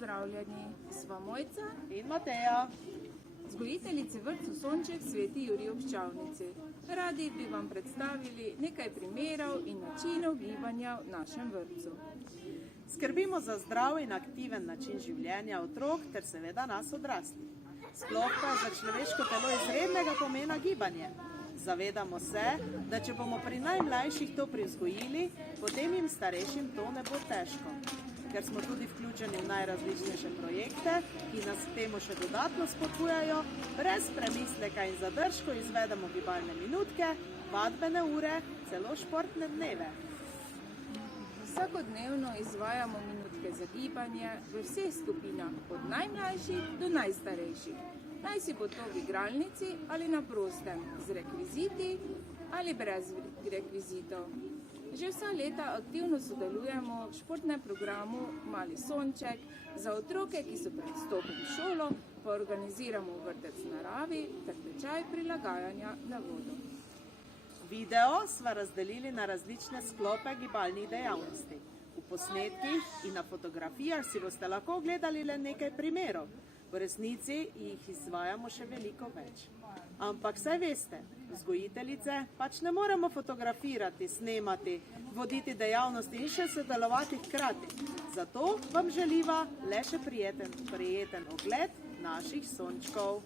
pozdravljeni. Sva Mojca in Mateja, vzgojiteljici vrtcu Sonček Sveti Jurij ob Ščavnici. Radi bi vam predstavili nekaj primerov in načinov gibanja v našem vrtcu. Skrbimo za zdrav in aktiven način življenja otrok ter seveda nas odraslih. Sploh pa je za človeško telo izrednega pomena gibanje. Zavedamo se, da če bomo pri najmlajših to privzgojili, potem jim starejšim to ne bo težko. Ker smo tudi vključeni v najrazličnejše projekte, ki nas k temu še dodatno spodbujajo, brez premisleka in zadržkov izvedemo gibalne minutke, vadbene ure, celo športne dneve. Vsakodnevno izvajamo minutke za gibanje v vseh skupinah, od najmlajših do najstarejših. Naj si bo to v igralnici ali na prostem, z rekviziti ali brez rekvizitov. Že vsa leta aktivno sodelujemo v športnem programu Mali Sonček. Za otroke, ki so pred vstopom v šolo, pa organiziramo vrtec v naravi ter tečaj prilagajanja na vodo. Video sva razdelili na različne sklope gibalnih dejavnosti. V posnetkih in na fotografijah si boste lahko ogledali le nekaj primerov. V resnici jih izvajamo še veliko več. Ampak saj veste, vzgojiteljice pač ne moremo fotografirati, snemati, voditi dejavnosti in še sodelovati hkrati. Zato vam želiva le še prijeten ogled naših sončkov.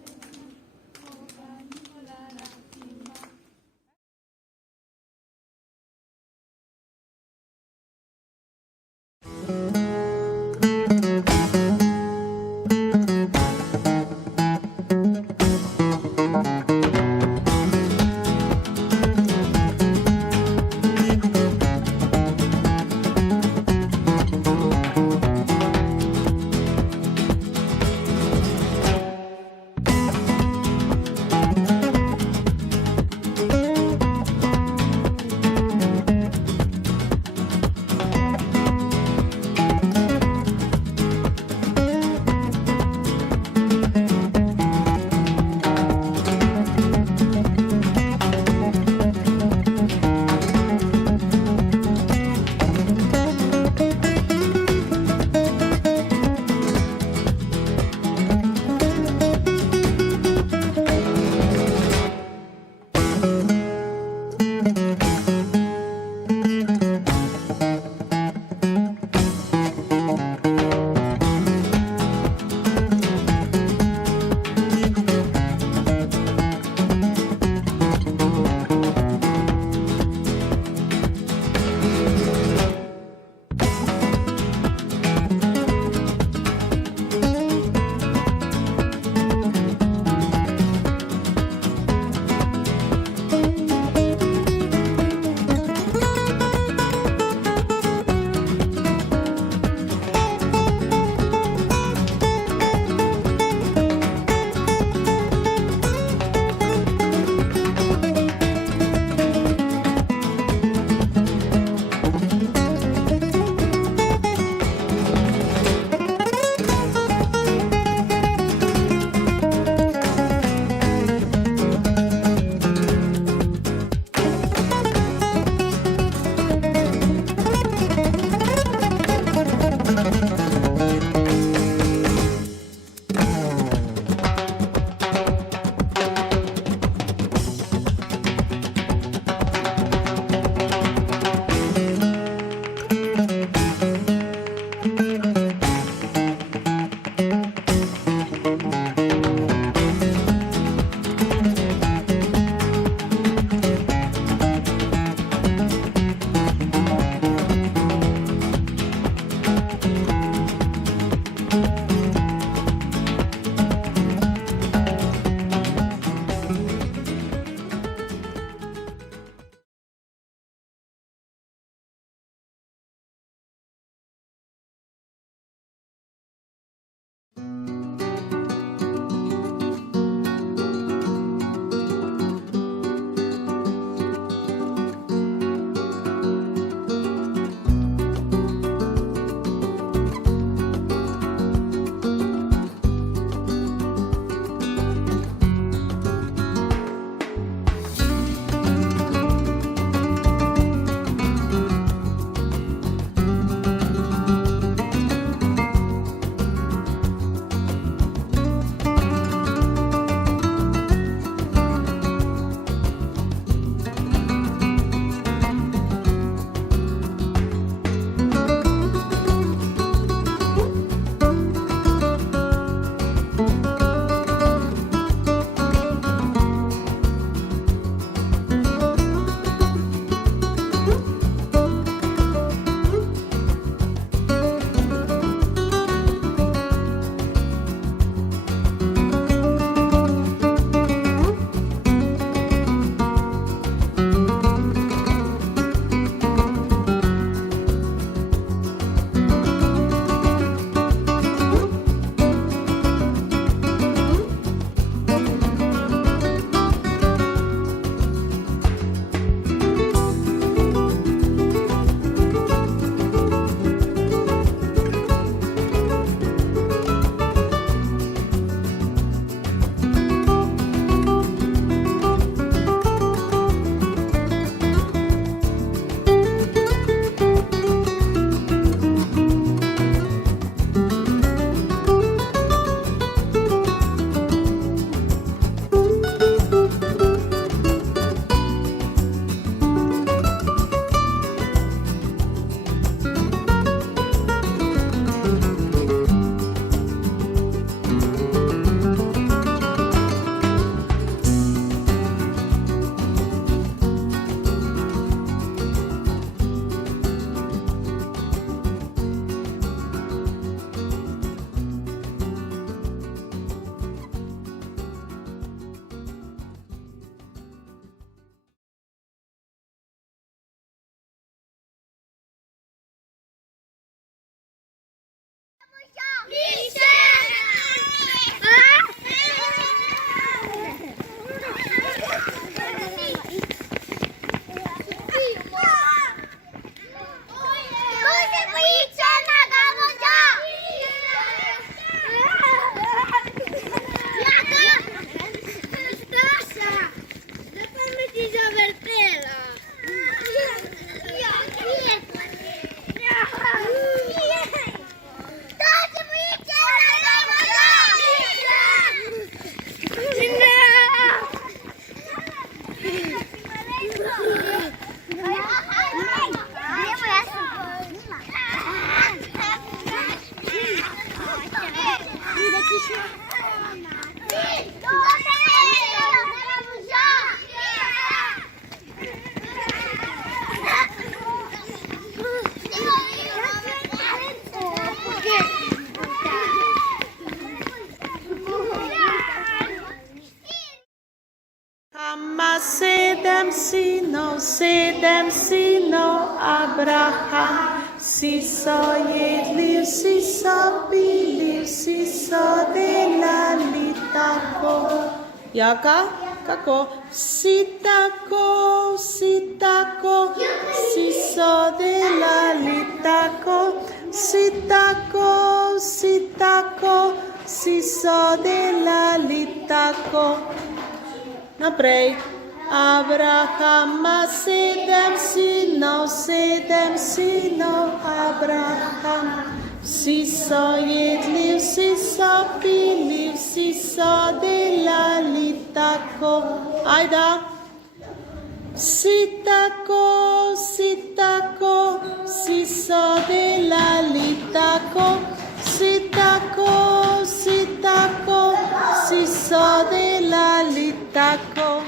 sinov Abraham. Vsi so jedli, vsi so pili, vsi so delali tako. Jaka? Kako? Vsi tako, vsi tako, vsi so delali tako. Vsi tako, vsi tako, vsi so delali tako. Naprej. Abrahama 7 sinov Abraham. Vsi so jedli, vsi so pili, vsi so delali tako. Ajda. Vsi tako, vsi tako, vsi so delali tako. Vsi tako, vsi tako, vsi so delali tako.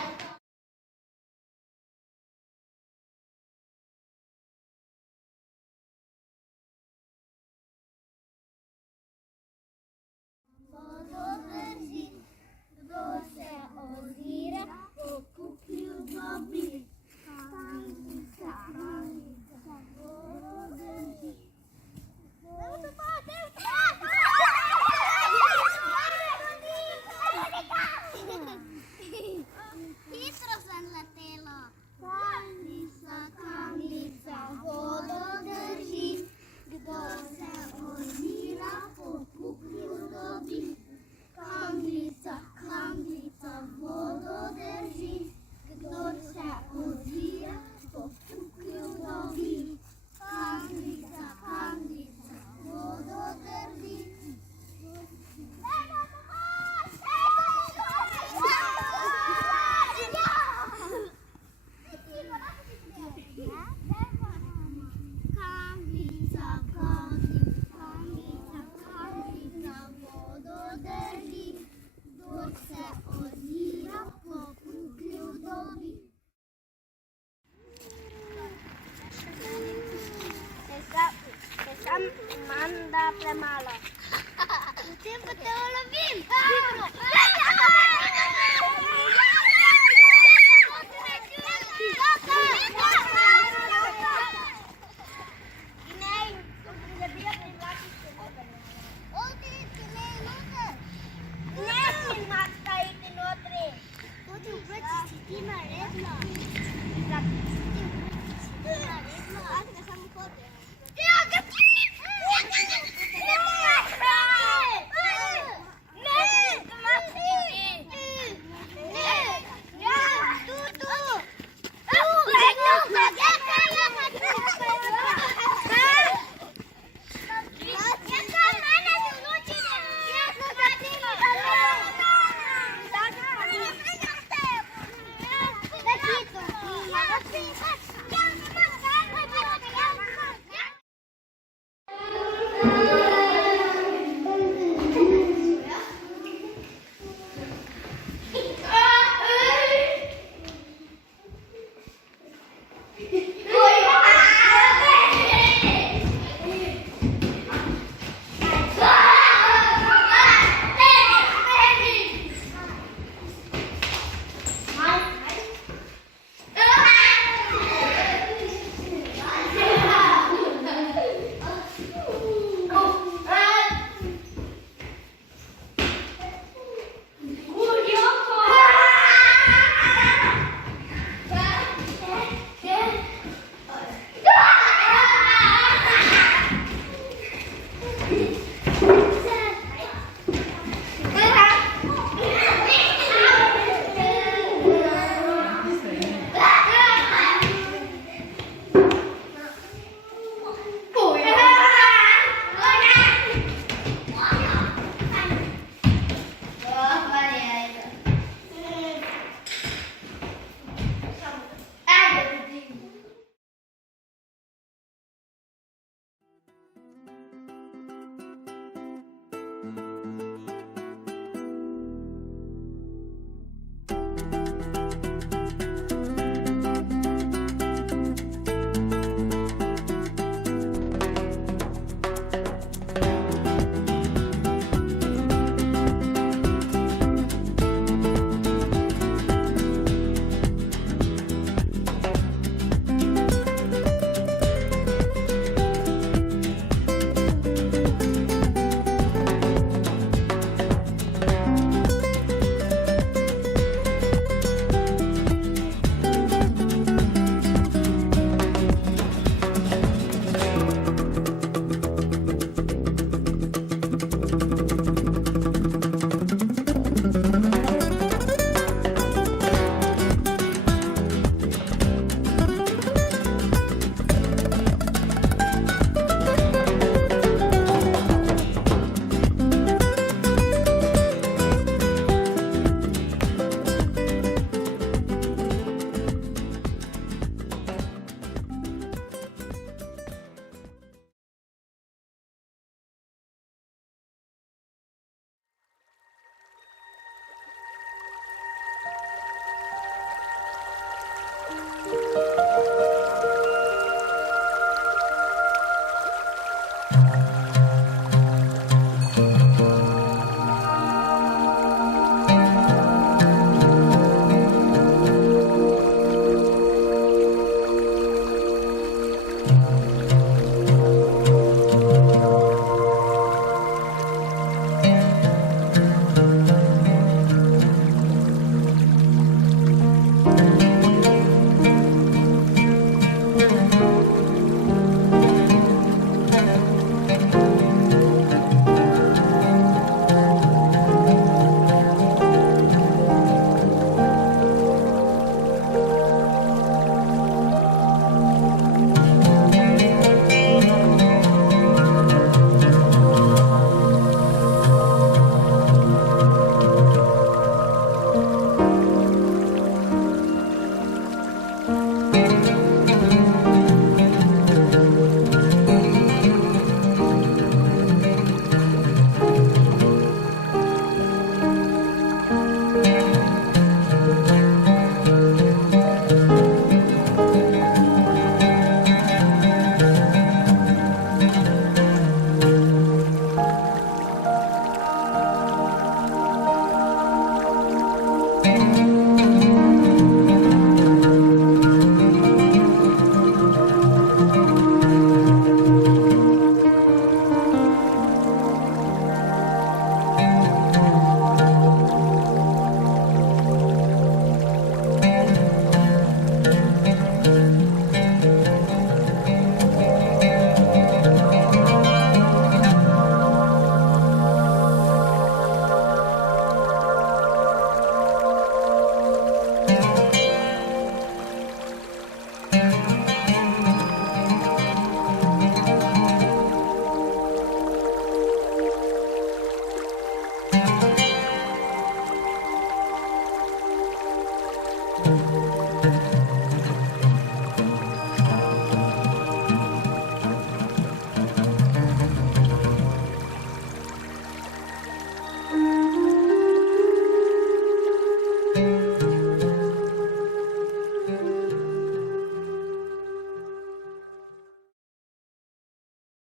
Kdo se ozira, pokuplju dobi. Kandica, vodo drži. Hitro sem letela. Kandica, vodo drži. Kdo se ozira, pokuplju dobi. Kandica, vodo drži. Kdo se ozira, pokuplju dobi. Kandica, vodo drži. Manda premalo. Potem pa te ulovim.